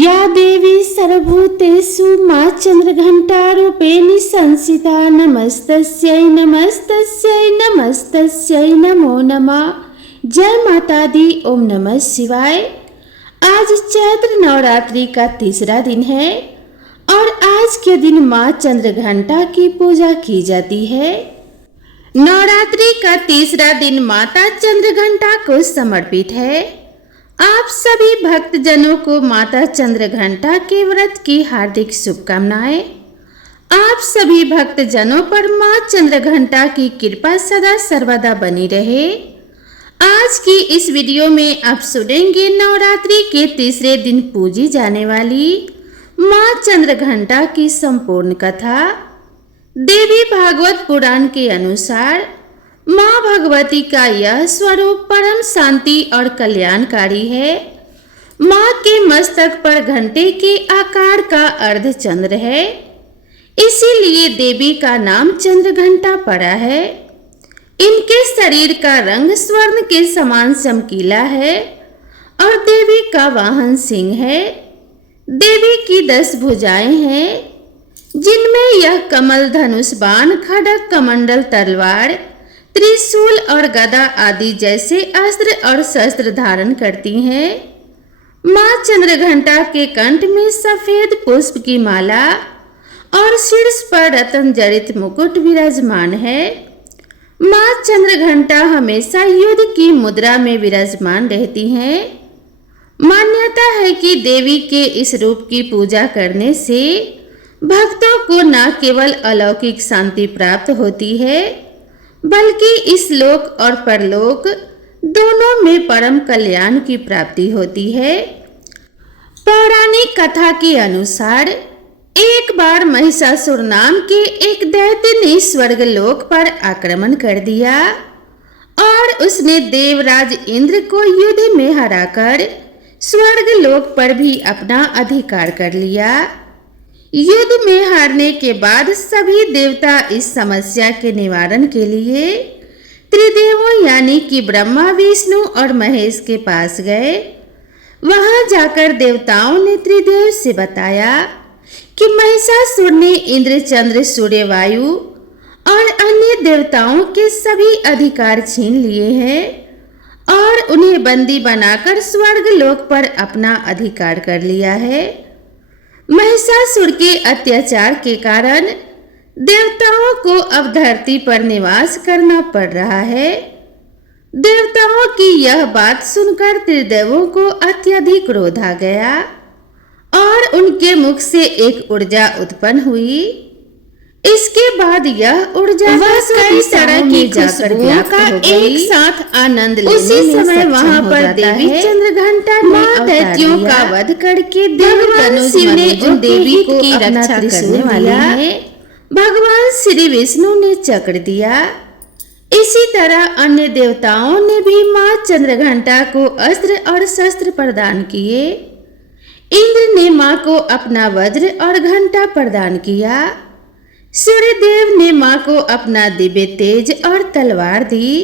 या देवी सर्वभूतेषु मा चन्द्रघण्टारूपेण संस्थिता नमस्तस्यै नमस्तस्यै नमस्तस्यै नमो नमः। जय माता दी। ओम नमः शिवाय। आज चैत्र नवरात्रि का तीसरा दिन है और आज के दिन माँ चंद्रघंटा की पूजा की जाती है। नवरात्रि का तीसरा दिन माता चंद्रघंटा को समर्पित है। आप सभी भक्तजनों को माता चंद्रघंटा के व्रत की हार्दिक शुभकामनाएं। आप सभी भक्तजनों पर माँ चंद्रघंटा की कृपा सदा सर्वदा बनी रहे। आज की इस वीडियो में आप सुनेंगे नवरात्रि के तीसरे दिन पूजी जाने वाली माँ चंद्रघंटा की संपूर्ण कथा। देवी भागवत पुराण के अनुसार माँ भगवती का यह स्वरूप परम शांति और कल्याणकारी है। माँ के मस्तक पर घंटे के आकार का अर्धचंद्र है, इसीलिए देवी का नाम चंद्रघंटा पड़ा है। इनके शरीर का रंग स्वर्ण के समान चमकीला है और देवी का वाहन सिंह है। देवी की 10 भुजाएं हैं, जिनमें यह कमल, धनुष, बाण, खड्ग, कमंडल, तलवार, त्रिशूल और गदा आदि जैसे अस्त्र और शस्त्र धारण करती हैं। माँ चंद्रघंटा के कंठ में सफेद पुष्प की माला और शीर्ष पर रत्न जड़ित मुकुट विराजमान है। माँ चंद्रघंटा हमेशा युद्ध की मुद्रा में विराजमान रहती हैं। मान्यता है कि देवी के इस रूप की पूजा करने से भक्तों को न केवल अलौकिक शांति प्राप्त होती है, बल्कि इस लोक और परलोक दोनों में परम कल्याण की प्राप्ति होती है। पौराणिक कथा के अनुसार एक बार महिषासुर नाम के एक दैत्य ने स्वर्ग लोक पर आक्रमण कर दिया और उसने देवराज इंद्र को युद्ध में हराकर स्वर्ग लोक पर भी अपना अधिकार कर लिया। युद्ध में हारने के बाद सभी देवता इस समस्या के निवारण के लिए त्रिदेवों यानी कि ब्रह्मा, विष्णु और महेश के पास गए। वहां जाकर देवताओं ने त्रिदेव से बताया कि महिषासुर ने इंद्र, चंद्र, सूर्य, वायु और अन्य देवताओं के सभी अधिकार छीन लिए हैं और उन्हें बंदी बनाकर स्वर्ग लोक पर अपना अधिकार कर लिया है। महिषासुर के अत्याचार के कारण देवताओं को अब धरती पर निवास करना पड़ रहा है। देवताओं की यह बात सुनकर त्रिदेवों को अत्यधिक क्रोध आ गया और उनके मुख से एक ऊर्जा उत्पन्न हुई। इसके बाद यह ऊर्जा कई तरह की खुशबुओं का एक साथ आनंद लेने उसी समय वहां पर देवी चंद्रघंटा ने दैत्यों का वध करके भगवान शिव ने उन देवी की रक्षा करने वाला है। भगवान श्री विष्णु ने चक्र दिया। इसी तरह अन्य देवताओं ने भी माँ चंद्रघंटा को अस्त्र और शस्त्र प्रदान किए। इंद्र ने माँ को अपना वज्र और घंटा प्रदान किया। सूर्यदेव ने माँ को अपना दिव्य तेज और तलवार दी।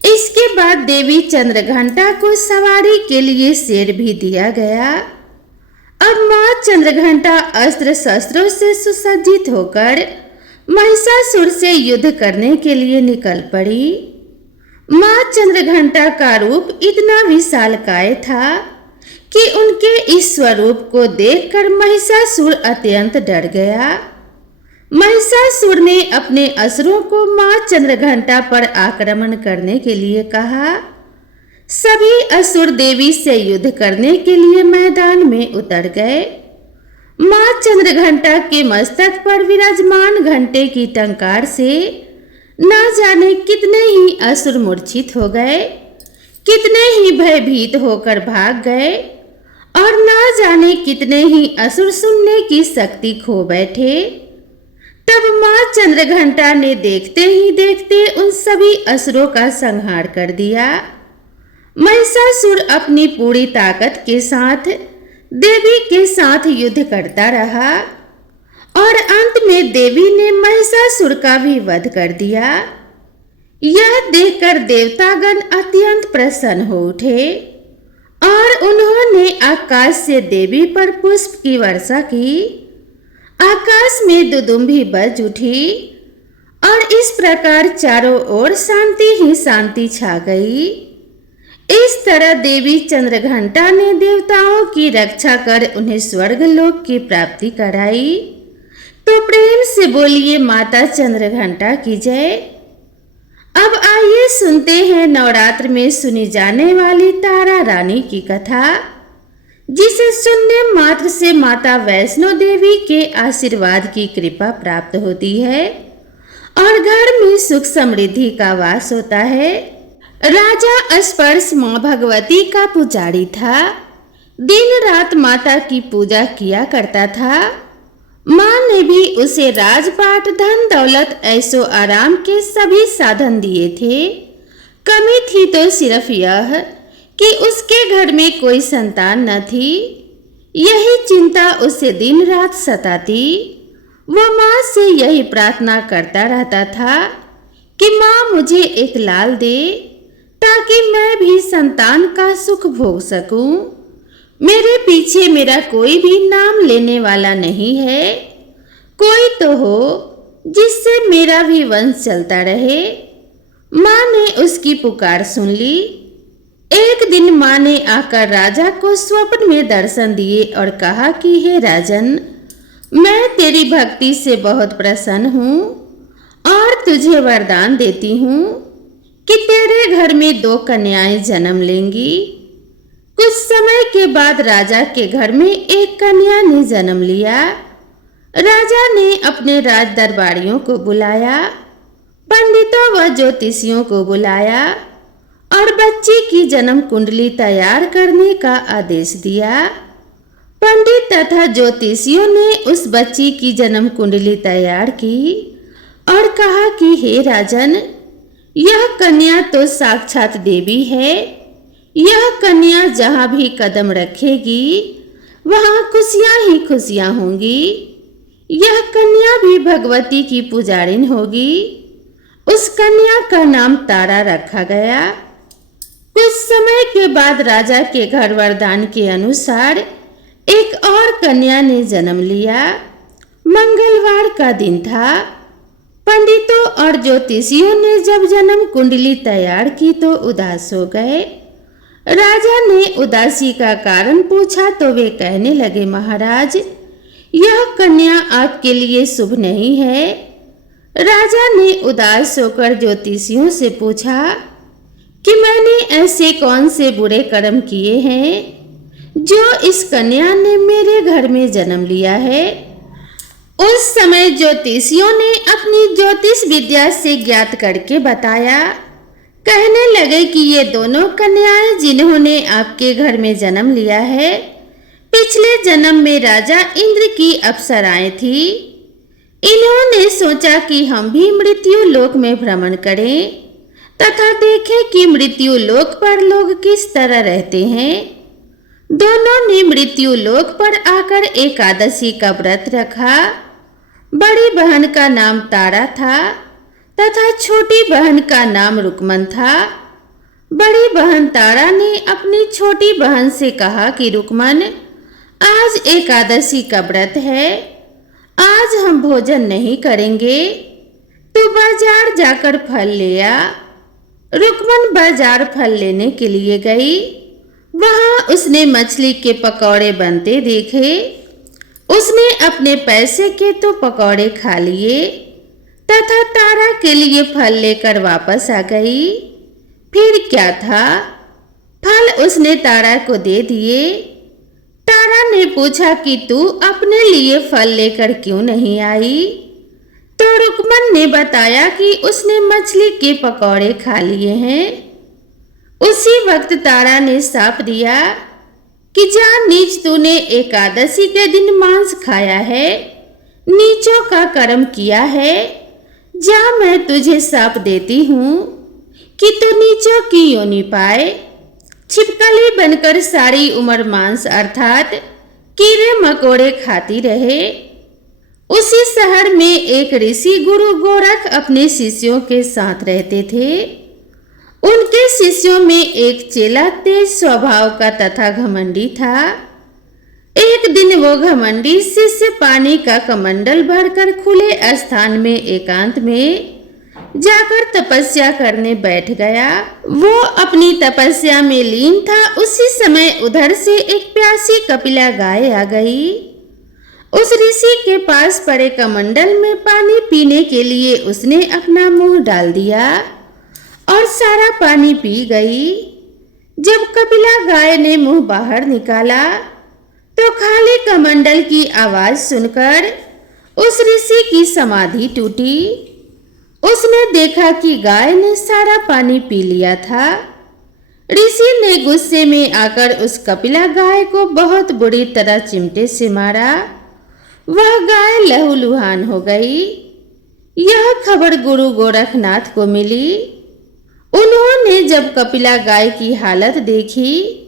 इसके बाद देवी चंद्रघंटा को सवारी के लिए शेर भी दिया गया। अब माँ चंद्रघंटा अस्त्र शस्त्रों से सुसज्जित होकर महिषासुर से युद्ध करने के लिए निकल पड़ी। माँ चंद्रघंटा का रूप इतना विशालकाय था कि उनके इस स्वरूप को देखकर महिषासुर अत्यंत डर गया। महिषासुर ने अपने असुरों को माँ चंद्रघंटा पर आक्रमण करने के लिए कहा। सभी असुर देवी से युद्ध करने के लिए मैदान में उतर गए। माँ चंद्रघंटा के मस्तक पर विराजमान घंटे की टंकार से न जाने कितने ही असुर मूर्छित हो गए, कितने ही भयभीत होकर भाग गए और न जाने कितने ही असुर सुनने की शक्ति खो बैठे। तब माँ चंद्रघंटा ने देखते ही देखते उन सभी असुरों का संहार कर दिया। महिषासुर अपनी पूरी ताकत के साथ देवी के साथ युद्ध करता रहा और अंत में देवी ने महिषासुर का भी वध कर दिया। यह देखकर देवतागण अत्यंत प्रसन्न हो उठे और उन्होंने आकाश से देवी पर पुष्प की वर्षा की। आकाश में दुदुम्भी बज उठी और इस प्रकार चारों ओर शांति ही शांति छा गई। इस तरह देवी चंद्रघंटा ने देवताओं की रक्षा कर उन्हें स्वर्गलोक की प्राप्ति कराई। तो प्रेम से बोलिए माता चंद्रघंटा की जय। अब आइए सुनते हैं नवरात्र में सुनी जाने वाली तारा रानी की कथा, जिसे सुनने मात्र से माता वैष्णो देवी के आशीर्वाद की कृपा प्राप्त होती है और घर में सुख समृद्धि का वास होता है। राजा स्पर्श माँ भगवती का पुजारी था। दिन रात माता की पूजा किया करता था। माँ ने भी उसे राजपाट, धन दौलत, ऐशो आराम के सभी साधन दिए थे। कमी थी तो सिर्फ यह कि उसके घर में कोई संतान न थी। यही चिंता उसे दिन रात सताती। वो माँ से यही प्रार्थना करता रहता था कि माँ मुझे एक लाल दे, ताकि मैं भी संतान का सुख भोग सकूं। मेरे पीछे मेरा कोई भी नाम लेने वाला नहीं है। कोई तो हो जिससे मेरा भी वंश चलता रहे। माँ ने उसकी पुकार सुन ली। एक दिन माँ ने आकर राजा को स्वप्न में दर्शन दिए और कहा कि हे राजन, मैं तेरी भक्ति से बहुत प्रसन्न हूँ और तुझे वरदान देती हूँ कि तेरे घर में 2 कन्याएं जन्म लेंगी। कुछ समय के बाद राजा के घर में एक कन्या ने जन्म लिया। राजा ने अपने राज दरबारियों को बुलाया, पंडितों व ज्योतिषियों को बुलाया और बच्ची की जन्म कुंडली तैयार करने का आदेश दिया। पंडित तथा ज्योतिषियों ने उस बच्ची की जन्म कुंडली तैयार की और कहा कि हे राजन, यह कन्या तो साक्षात देवी है। यह कन्या जहाँ भी कदम रखेगी वहाँ खुशियाँ ही खुशियाँ होंगी। यह कन्या भी भगवती की पुजारिन होगी। उस कन्या का नाम तारा रखा गया। कुछ समय के बाद राजा के घर वरदान के अनुसार एक और कन्या ने जन्म लिया। मंगलवार का दिन था। पंडितों और ज्योतिषियों ने जब जन्म कुंडली तैयार की तो उदास हो गए। राजा ने उदासी का कारण पूछा तो वे कहने लगे, महाराज, यह कन्या आपके लिए शुभ नहीं है। राजा ने उदास होकर ज्योतिषियों से पूछा कि मैंने ऐसे कौन से बुरे कर्म किए हैं जो इस कन्या ने मेरे घर में जन्म लिया है। उस समय ज्योतिषियों ने अपनी ज्योतिष विद्या से ज्ञात करके बताया। कहने लगे कि ये दोनों कन्याएं जिन्होंने आपके घर में जन्म लिया है, पिछले जन्म में राजा इंद्र की अप्सराएं थी। इन्होंने सोचा कि हम भी मृत्यु लोक में भ्रमण करें तथा देखें कि मृत्यु लोक पर लोग किस तरह रहते हैं। दोनों ने मृत्यु लोक पर आकर एकादशी का व्रत रखा। बड़ी बहन का नाम तारा था तथा छोटी बहन का नाम रुकमन था। बड़ी बहन तारा ने अपनी छोटी बहन से कहा कि रुकमन, आज एकादशी का व्रत है, आज हम भोजन नहीं करेंगे, तू बाजार जाकर फल ले आ। रुकमन बाजार फल लेने के लिए गई। वहां उसने मछली के पकौड़े बनते देखे। उसने अपने पैसे के तो पकौड़े खा लिए तथा तारा के लिए फल लेकर वापस आ गई। फिर क्या था, फल उसने तारा को दे दिए। तारा ने पूछा कि तू अपने लिए फल लेकर क्यों नहीं आई? तो रुकमन ने बताया कि उसने मछली के पकौड़े खा लिए हैं। उसी वक्त तारा ने शाप दिया कि जा नीच, तूने एकादशी के दिन मांस खाया है, नीचों का कर्म किया है। जा, मैं तुझे शाप देती हूँ कि तू नीचों की योनि पाए, छिपकली बनकर सारी उम्र मांस अर्थात कीड़े मकोड़े खाती रहे। उसी शहर में एक ऋषि गुरु गोरख अपने शिष्यों के साथ रहते थे। उनके शिष्यों में एक चेला तेज स्वभाव का तथा घमंडी था। एक दिन वो घमंडी शिष्य पानी का कमंडल भरकर खुले स्थान में एकांत में जाकर तपस्या करने बैठ गया। वो अपनी तपस्या में लीन था। उसी समय उधर से एक प्यासी कपिला गाय आ गई। उस ऋषि के पास पड़े कमंडल में पानी पीने के लिए उसने अपना मुंह डाल दिया और सारा पानी पी गई। जब कपिला गाय ने मुंह बाहर निकाला तो खाली कमंडल की आवाज सुनकर उस ऋषि की समाधि टूटी। उसने देखा कि गाय ने सारा पानी पी लिया था। ऋषि ने गुस्से में आकर उस कपिला गाय को बहुत बुरी तरह चिमटे से मारा। वह गाय लहूलुहान हो गई। यह खबर गुरु गोरखनाथ को मिली। उन्होंने जब कपिला गाय की हालत देखी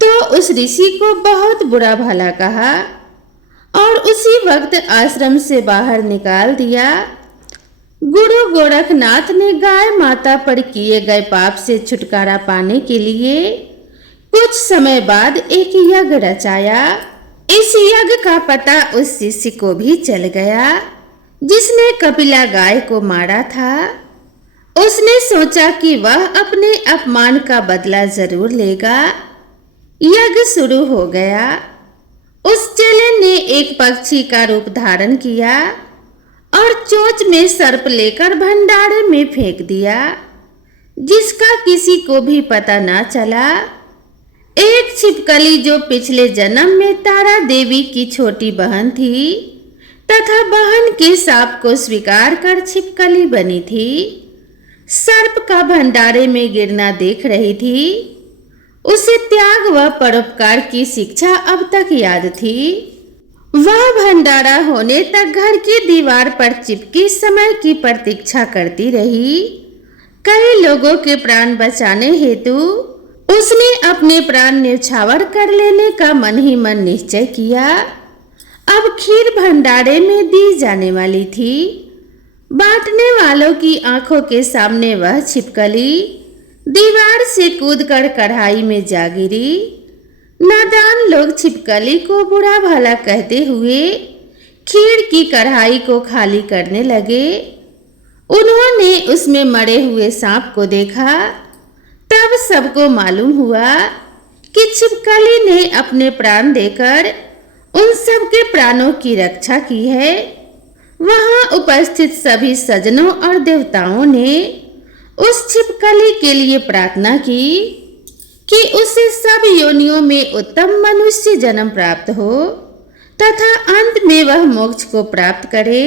तो उस ऋषि को बहुत बुरा भला कहा और उसी वक्त आश्रम से बाहर निकाल दिया। गुरु गोरखनाथ ने गाय माता पर किए गए पाप से छुटकारा पाने के लिए कुछ समय बाद एक यज्ञ रचाया। इस यज्ञ का पता उस शिष्य को भी चल गया जिसने कपिला गाय को मारा था। उसने सोचा कि वह अपने अपमान का बदला जरूर लेगा। यज्ञ शुरू हो गया। उस चेले ने एक पक्षी का रूप धारण किया और चोंच में सर्प लेकर भंडारे में फेंक दिया, जिसका किसी को भी पता ना चला। एक छिपकली जो पिछले जन्म में तारा देवी की छोटी बहन थी तथा बहन के शाप को स्वीकार कर छिपकली बनी थी, सर्प का भंडारे में गिरना देख रही थी। उसे त्याग व परोपकार की शिक्षा अब तक याद थी। वह भंडारा होने तक घर की दीवार पर चिपकी समय की प्रतीक्षा करती रही। कई लोगों के प्राण बचाने हेतु उसने अपने प्राण न्यौछावर कर लेने का मन ही मन निश्चय किया। अब खीर भंडारे में दी जाने वाली थी। बांटने वालों की आंखों के सामने वह छिपकली दीवार से कूदकर कढ़ाई में जा गिरी। नादान लोग छिपकली को बुरा भला कहते हुए खीर की कढ़ाई को खाली करने लगे। उन्होंने उसमें मरे हुए सांप को देखा। तब सबको मालूम हुआ कि छिपकली ने अपने प्राण देकर उन सबके प्राणों की रक्षा की है। वहां उपस्थित सभी सज्जनों और देवताओं ने उस छिपकली के लिए प्रार्थना की कि उसे सब योनियों में उत्तम मनुष्य जन्म प्राप्त हो तथा अंत में वह मोक्ष को प्राप्त करे।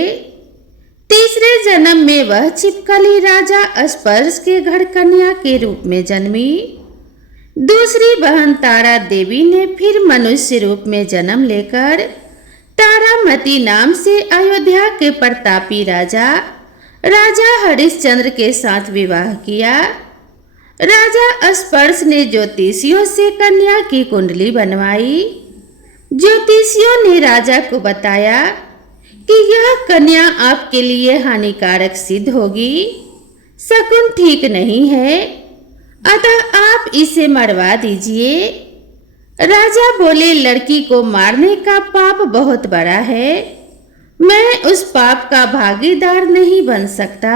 तीसरे जन्म में वह छिपकली राजा स्पर्श के घर कन्या के रूप में जन्मी। दूसरी बहन तारा देवी ने फिर मनुष्य रूप में जन्म लेकर तारामती नाम से अयोध्या के प्रतापी राजा हरिश्चंद्र के साथ विवाह किया। राजा स्पर्श ने ज्योतिषियों से कन्या की कुंडली बनवाई। ज्योतिषियों ने राजा को बताया कि यह कन्या आपके लिए हानिकारक सिद्ध होगी, शकुन ठीक नहीं है, अतः आप इसे मरवा दीजिए। राजा बोले, लड़की को मारने का पाप बहुत बड़ा है, मैं उस पाप का भागीदार नहीं बन सकता।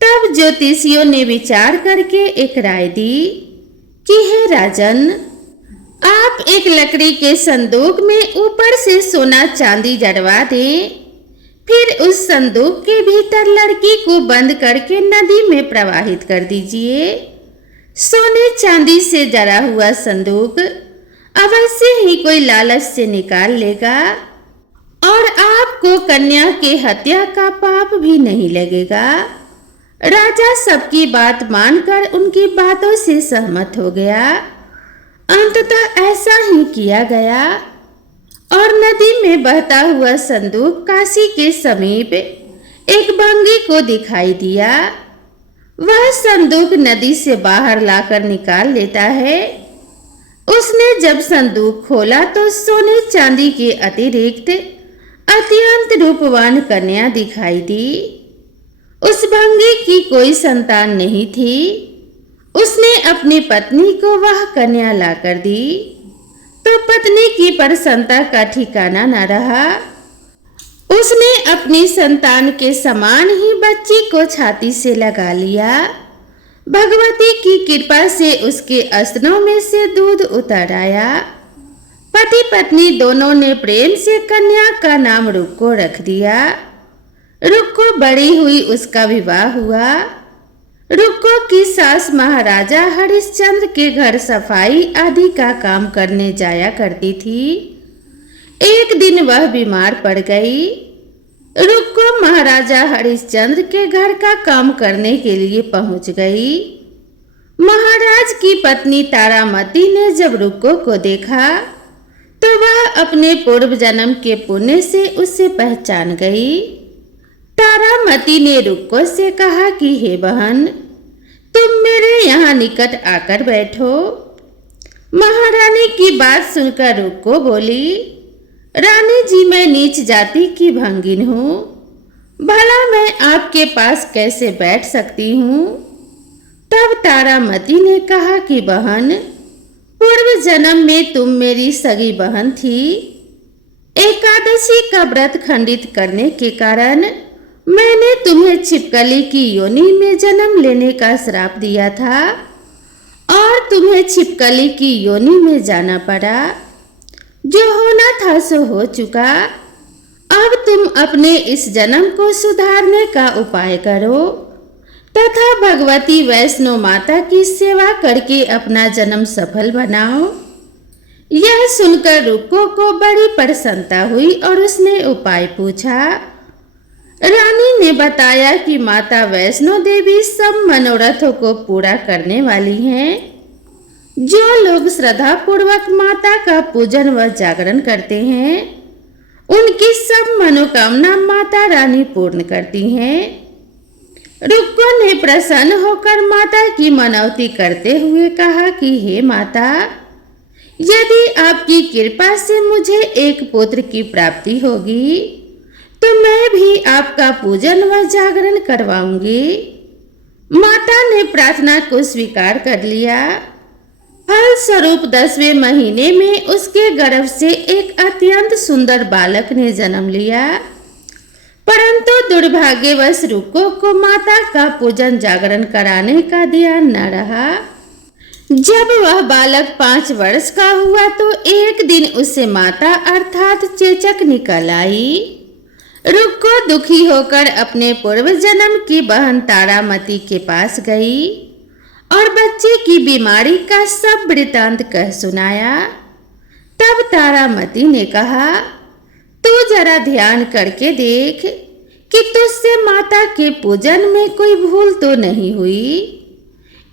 तब ज्योतिषियों ने विचार करके एक राय दी कि हे राजन, आप एक लकड़ी के संदूक में ऊपर से सोना चांदी जड़वा दें, फिर उस संदूक के भीतर लड़की को बंद करके नदी में प्रवाहित कर दीजिए। सोने चांदी से जड़ा हुआ संदूक अवश्य ही कोई लालच से निकाल लेगा और आपको कन्या के हत्या का पाप भी नहीं लगेगा। राजा सबकी बात मानकर उनकी बातों से सहमत हो गया। अंततः ऐसा ही किया गया और नदी में बहता हुआ संदूक काशी के समीप एक भंगी को दिखाई दिया। वह संदूक नदी से बाहर लाकर निकाल लेता है। उसने जब संदूक खोला तो सोने चांदी के अतिरिक्त अत्यंत रूपवान कन्या दिखाई दी। उस भंगी की कोई संतान नहीं थी। उसने अपनी पत्नी को वह कन्या लाकर दी तो पत्नी की प्रसन्नता का ठिकाना न रहा। उसने अपनी संतान के समान ही बच्ची को छाती से लगा लिया। भगवती की कृपा से उसके स्तनों में से दूध उतर आया। पति पत्नी दोनों ने प्रेम से कन्या का नाम रुक्को रख दिया। रुक्को बड़ी हुई उसका विवाह हुआ। रुक्को की सास महाराजा हरिश्चंद्र के घर सफाई आदि का काम करने जाया करती थी। एक दिन वह बीमार पड़ गई। रुक्को महाराजा हरिश्चंद्र के घर का काम करने के लिए पहुंच गई। महाराज की पत्नी तारामती ने जब रुक्को को देखा तो वह अपने पूर्व जन्म के पुण्य से उसे पहचान गई। तारामती ने रुक्को से कहा कि हे बहन, तुम मेरे यहाँ निकट आकर बैठो। महारानी की बात सुनकर रुक्को बोली, रानी जी, मैं नीच जाति की भंगिन हूँ, भला मैं आपके पास कैसे बैठ सकती हूँ। तब तारामती ने कहा कि बहन, पूर्व जन्म में तुम मेरी सगी बहन थी। एकादशी का व्रत खंडित करने के कारण मैंने तुम्हें छिपकली की योनि में जन्म लेने का श्राप दिया था और तुम्हें छिपकली की योनि में जाना पड़ा। जो होना था सो हो चुका। अब तुम अपने इस जन्म को सुधारने का उपाय करो तथा भगवती वैष्णो माता की सेवा करके अपना जन्म सफल बनाओ। यह सुनकर रुक्को को बड़ी प्रसन्नता हुई और उसने उपाय पूछा। रानी ने बताया कि माता वैष्णो देवी सब मनोरथों को पूरा करने वाली हैं। जो लोग श्रद्धा पूर्वक माता का पूजन व जागरण करते हैं, उनकी सब मनोकामना माता रानी पूर्ण करती हैं। रुक्को ने प्रसन्न होकर माता की मनौती करते हुए कहा कि हे माता, यदि आपकी कृपा से मुझे एक पुत्र की प्राप्ति होगी तो मैं भी आपका पूजन व जागरण करवाऊंगी। माता ने प्रार्थना को स्वीकार कर लिया। फल स्वरूप 10वें महीने में उसके गर्भ से एक अत्यंत सुंदर बालक ने जन्म लिया। परंतु दुर्भाग्यवश रुक्को को माता का पूजन जागरण कराने का ध्यान न रहा। जब वह बालक 5 वर्ष का हुआ तो एक दिन उससे माता अर्थात चेचक निकल आई। रुक्को दुखी होकर अपने पूर्व जन्म की बहन तारामती के पास गई और बच्चे की बीमारी का सब वृतांत कह सुनाया। तब तारामती ने कहा, तू जरा ध्यान करके देख कि तुझसे माता के पूजन में कोई भूल तो नहीं हुई।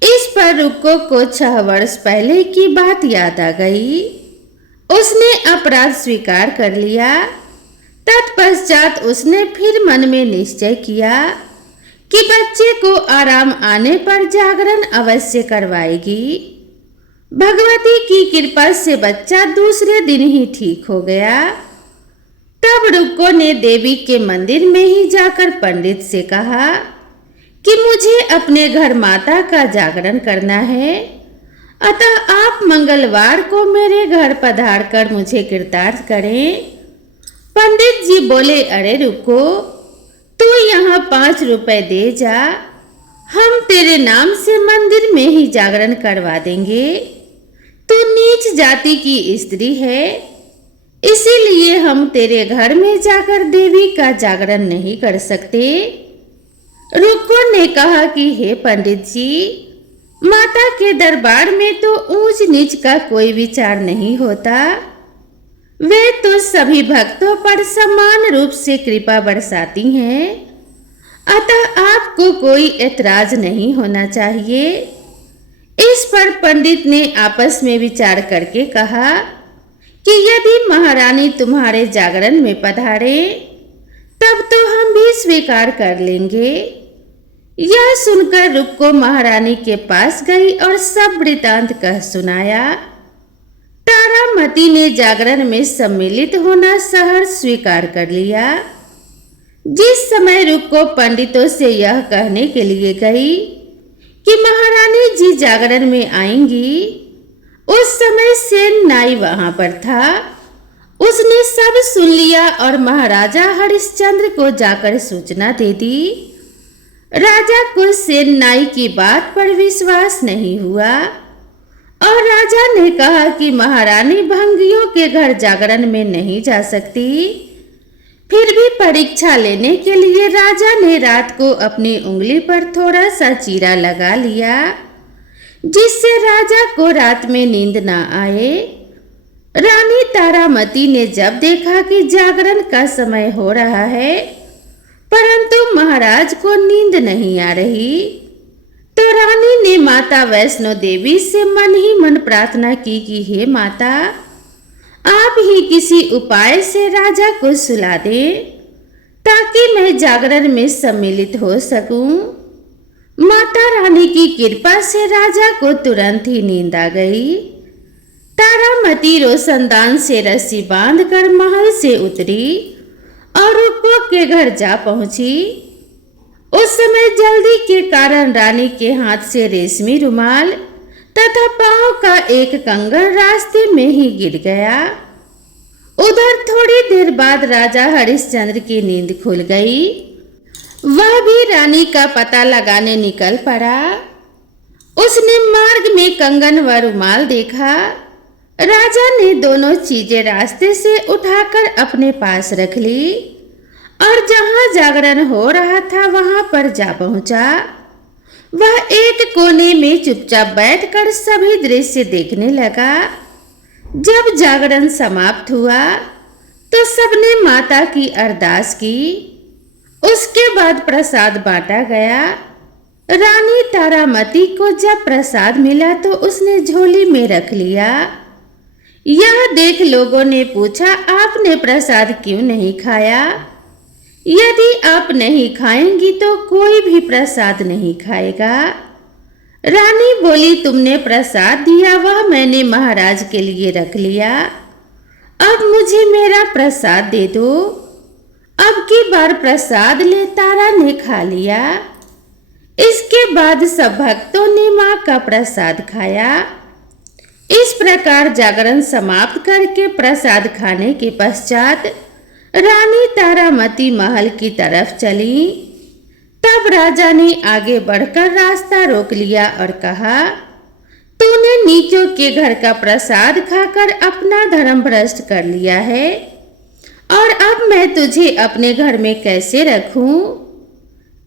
इस पर रुक्को को 6 वर्ष पहले की बात याद आ गई। उसने अपराध स्वीकार कर लिया। तत्पश्चात उसने फिर मन में निश्चय किया कि बच्चे को आराम आने पर जागरण अवश्य करवाएगी। भगवती की कृपा से बच्चा दूसरे दिन ही ठीक हो गया। तब रुक्को ने देवी के मंदिर में ही जाकर पंडित से कहा कि मुझे अपने घर माता का जागरण करना है, अतः आप मंगलवार को मेरे घर पधार कर मुझे कृतार्थ करें। पंडित जी बोले, अरे रुक्को, तू यहाँ 5 रुपए दे जा, हम तेरे नाम से मंदिर में ही जागरण करवा देंगे। तू नीच जाति की स्त्री है, इसीलिए हम तेरे घर में जाकर देवी का जागरण नहीं कर सकते। रुक्को ने कहा कि हे पंडित जी, माता के दरबार में तो ऊंच नीच का कोई विचार नहीं होता। वे तो सभी भक्तों पर समान रूप से कृपा बरसाती हैं, अतः आपको कोई ऐतराज नहीं होना चाहिए। इस पर पंडित ने आपस में विचार करके कहा कि यदि महारानी तुम्हारे जागरण में पधारे तब तो हम भी स्वीकार कर लेंगे। यह सुनकर रुक्को महारानी के पास गई और सब वृतांत कह सुनाया। तारामती ने जागरण में सम्मिलित होना सहर्ष स्वीकार कर लिया। जिस समय रुक्को पंडितों से यह कहने के लिए गई कि महारानी जी जागरण में आएंगी। उस समय सेन नाई वहां पर था। उसने सब सुन लिया और महाराजा हरिश्चंद्र को जाकर सूचना दे दी। राजा को सेन नाई की बात पर विश्वास नहीं हुआ और राजा ने कहा कि महारानी भंगियों के घर जागरण में नहीं जा सकती। फिर भी परीक्षा लेने के लिए राजा ने रात को अपनी उंगली पर थोड़ा सा चीरा लगा लिया, जिससे राजा को रात में नींद ना आए। रानी तारामती ने जब देखा कि जागरण का समय हो रहा है परंतु महाराज को नींद नहीं आ रही, तो रानी ने माता वैष्णो देवी से मन ही मन प्रार्थना की कि हे माता, आप ही किसी उपाय से राजा को सुला दें ताकि मैं जागरण में सम्मिलित हो सकूं। माता रानी की कृपा से राजा को तुरंत ही नींद आ गई। तारामती रोशनदान से रस्सी बांधकर महल से उतरी और रूपो के घर जा पहुंची। उस समय जल्दी के कारण रानी के हाथ से रेशमी रुमाल तथा पांव का एक कंगन रास्ते में ही गिर गया। उधर थोड़ी देर बाद राजा हरिश्चंद्र की नींद खुल गई। वह भी रानी का पता लगाने निकल पड़ा। उसने मार्ग में कंगन व रुमाल देखा। राजा ने दोनों चीजें रास्ते से उठाकर अपने पास रख ली और जहां जागरण हो रहा था वहां पर जा पहुंचा। वह एक कोने में चुपचाप बैठकर सभी दृश्य देखने लगा। जब जागरण समाप्त हुआ तो सबने माता की अरदास की। उसके बाद प्रसाद बांटा गया। रानी तारामती को जब प्रसाद मिला तो उसने झोली में रख लिया। यह देख लोगों ने पूछा, आपने प्रसाद क्यों नहीं खाया? यदि आप नहीं खाएंगी तो कोई भी प्रसाद नहीं खाएगा। रानी बोली, तुमने प्रसाद दिया वह मैंने महाराज के लिए रख लिया, अब मुझे मेरा प्रसाद दे दो। अब की बार प्रसाद ले तारा ने खा लिया। इसके बाद सब भक्तों ने मां का प्रसाद खाया। इस प्रकार जागरण समाप्त करके प्रसाद खाने के पश्चात रानी तारामती महल की तरफ चली। तब राजा ने आगे बढ़कर रास्ता रोक लिया और कहा, तूने नीचों के घर का प्रसाद खाकर अपना धर्म भ्रष्ट कर लिया है और अब मैं तुझे अपने घर में कैसे रखूं?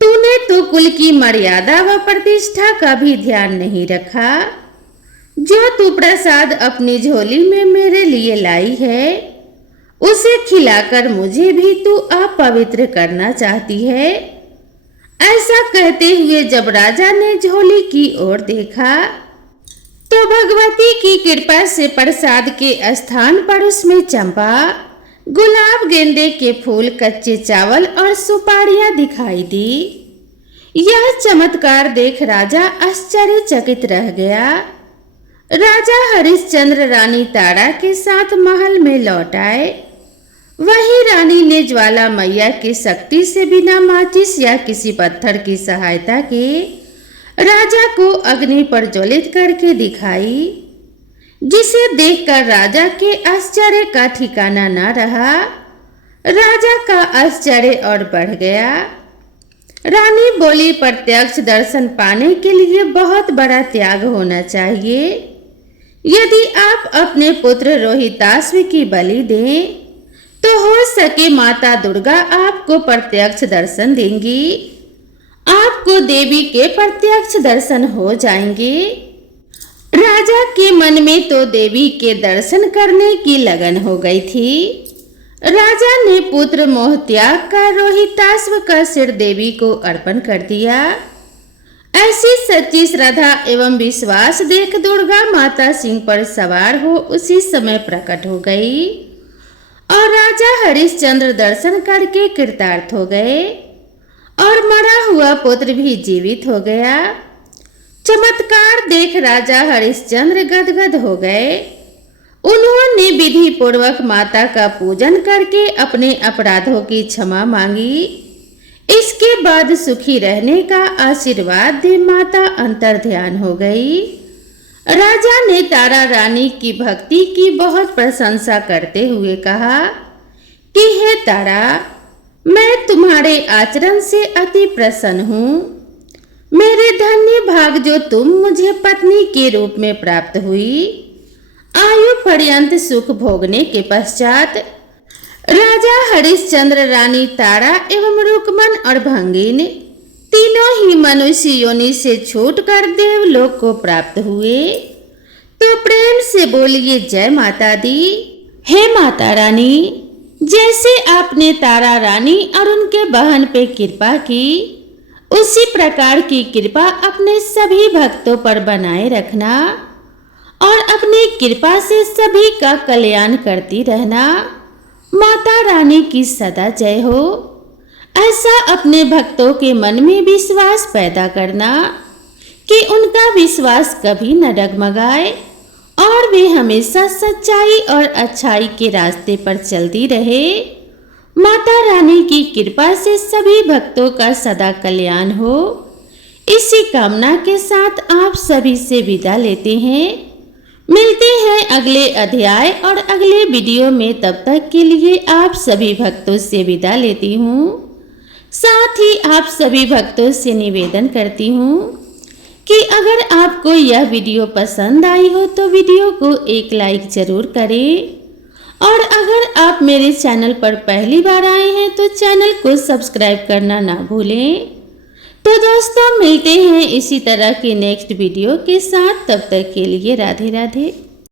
तूने तो कुल की मर्यादा व प्रतिष्ठा का भी ध्यान नहीं रखा। जो तू प्रसाद अपनी झोली में मेरे लिए लाई है उसे खिलाकर मुझे भी तू अपवित्र करना चाहती है। ऐसा कहते हुए जब राजा ने झोली की ओर देखा तो भगवती की कृपा से प्रसाद के स्थान पर उसमें चंपा, गुलाब, गेंदे के फूल, कच्चे चावल और सुपारियां दिखाई दी। यह चमत्कार देख राजा आश्चर्यचकित रह गया। राजा हरिश्चंद्र रानी तारा के साथ महल में लौट आए। वहीं रानी ने ज्वाला मैया की शक्ति से बिना माचिस या किसी पत्थर की सहायता के राजा को अग्नि पर ज्वलित करके दिखाई, जिसे देखकर राजा के आश्चर्य का ठिकाना न रहा। राजा का आश्चर्य और बढ़ गया। रानी बोली, प्रत्यक्ष दर्शन पाने के लिए बहुत बड़ा त्याग होना चाहिए। यदि आप अपने पुत्र रोहिताश्व की बलि दें तो हो सके माता दुर्गा आपको प्रत्यक्ष दर्शन देंगी। आपको देवी के प्रत्यक्ष दर्शन हो जाएंगे। राजा के मन में तो देवी के दर्शन करने की लगन हो गई थी। राजा ने पुत्र मोह त्याग कर रोहिताश्व का सिर देवी को अर्पण कर दिया। ऐसी सच्ची श्रद्धा एवं विश्वास देख दुर्गा माता सिंह पर सवार हो उसी समय प्रकट हो गई और राजा हरिश्चंद्र दर्शन करके कृतार्थ हो गए और मरा हुआ पुत्र भी जीवित हो गया। चमत्कार देख राजा हरिश्चंद्र गदगद हो गए। उन्होंने विधि पूर्वक माता का पूजन करके अपने अपराधों की क्षमा मांगी इसके बाद सुखी रहने का आशीर्वाद दे माता अंतर ध्यान हो गई। राजा ने तारा रानी की भक्ति की बहुत प्रशंसा करते हुए कहा कि हे तारा, मैं तुम्हारे आचरण से अति प्रसन्न हूँ। मेरे धन्य भाग जो तुम मुझे पत्नी के रूप में प्राप्त हुई। आयु पर्यंत सुख भोगने के पश्चात राजा हरिश्चंद्र, रानी तारा एवं रुकमन और भंगिन तीनों ही मनुष्य योनि से छूटकर देवलोक को प्राप्त हुए। तो प्रेम से बोलिए जय माता दी। हे माता रानी, जैसे आपने तारा रानी और उनके बहन पे कृपा की, उसी प्रकार की कृपा अपने सभी भक्तों पर बनाए रखना और अपनी कृपा से सभी का कल्याण करती रहना। माता रानी की सदा जय हो। ऐसा अपने भक्तों के मन में विश्वास पैदा करना कि उनका विश्वास कभी न डगमगाए और वे हमेशा सच्चाई और अच्छाई के रास्ते पर चलती रहे। माता रानी की कृपा से सभी भक्तों का सदा कल्याण हो। इसी कामना के साथ आप सभी से विदा लेते हैं। मिलते हैं अगले अध्याय और अगले वीडियो में। तब तक के लिए आप सभी भक्तों से विदा लेती हूँ। साथ ही आप सभी भक्तों से निवेदन करती हूँ कि अगर आपको यह वीडियो पसंद आई हो तो वीडियो को एक लाइक जरूर करें और अगर आप मेरे चैनल पर पहली बार आए हैं तो चैनल को सब्सक्राइब करना ना भूलें। तो दोस्तों, मिलते हैं इसी तरह के नेक्स्ट वीडियो के साथ। तब तक के लिए राधे राधे।